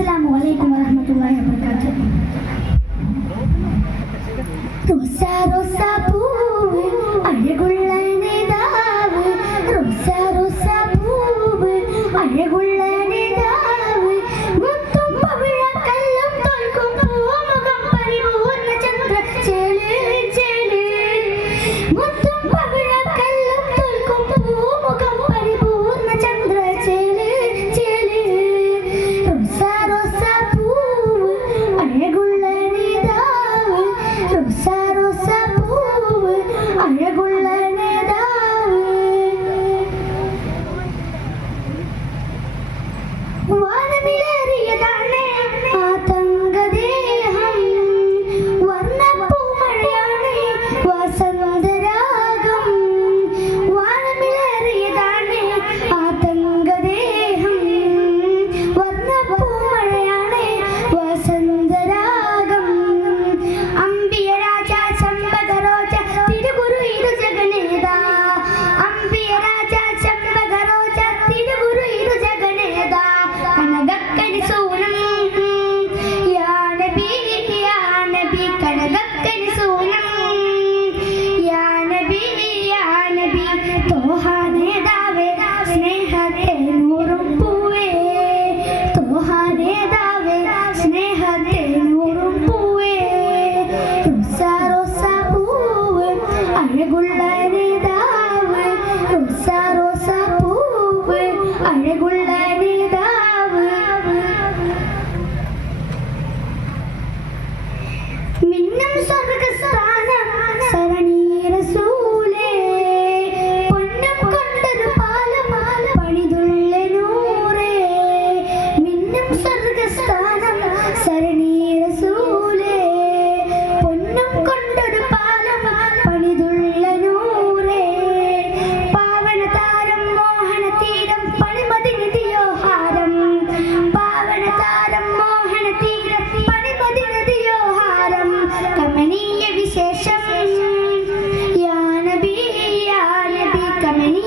Assalamualaikum warahmatullahi wabarakatuh. Rosa rosa പൂവ് അഴകുള്ള നേതാവ്, റോസാ റോസാ പൂവ് അഴകുള്ള നേതാവ്, മുത്തും പവിഴക്കല്ലും തോൽക്കും പൂമുഖം പരിപൂർണ്ണ ചന്ദ്രചേല് ചേല്, മുത്തും പവിഴക്കല്ലും തോൽക്കും പൂമുഖം പരിപൂർണ്ണ ചന്ദ്രചേല് ചേല്, റോസാ റോസാ പൂവ് അഴകുള്ള നേതാവ്, റോസാ റോസാ പൂവ് അഴകുള്ള നേതാവ്. വാനമിലേറിയതാണ് ആ തങ്കദേഹം, വർണ്ണപ്പൂമഴയാണ് വസന്തരാഗം. വാനമിലേറിയതാണ് ആ തങ്കദേഹം, വർണ്ണപ്പൂമഴയാണ് വസന്തരാഗം. അംബിയ രാജ ചമ്പകരോജ തിരുഗുരു ഇരു ജഗനേത, അംബിയ രാജ ചമ്പകരോജ തിരുഗുരു ഇരു ജഗനേത, കനകക്കനി സൂനം യാ നബി കനകക്കനി സൂനം യാ നബി തോഹ നേതാവേ സ്നേഹത്തെ നൂറും പൂവേ, തോഹ നേതാവേ സ്നേഹത്തെ നൂറും പൂവേ, റോസാ റോസാ പൂവ് അഴകുള്ള നേതാവ്, റോസാ റോസാ പൂവ് അഴകുള്ള നേതാവ്. മിന്നും സ്വർഗ്ഗസ്ഥാനം സരണീ റസൂലേ, പൊന്നും കൊണ്ടൊരു പാലം പണിതുള്ള നൂറേ, മിന്നും സ്വർഗ്ഗസ്ഥാനം സരണീ റസൂലേ, പൊന്നും കൊണ്ടൊരു പാലം പണിതുള്ള നൂറേ, പാവനതാരം മോഹനതീരം പണിമതിനിധിയോ ഹാരം, പാവനതാരം മോഹനതീരം പണിമതിനിധിയോ ഹാരം, കമനീയ വിശേഷം യാ നബി കമനീയ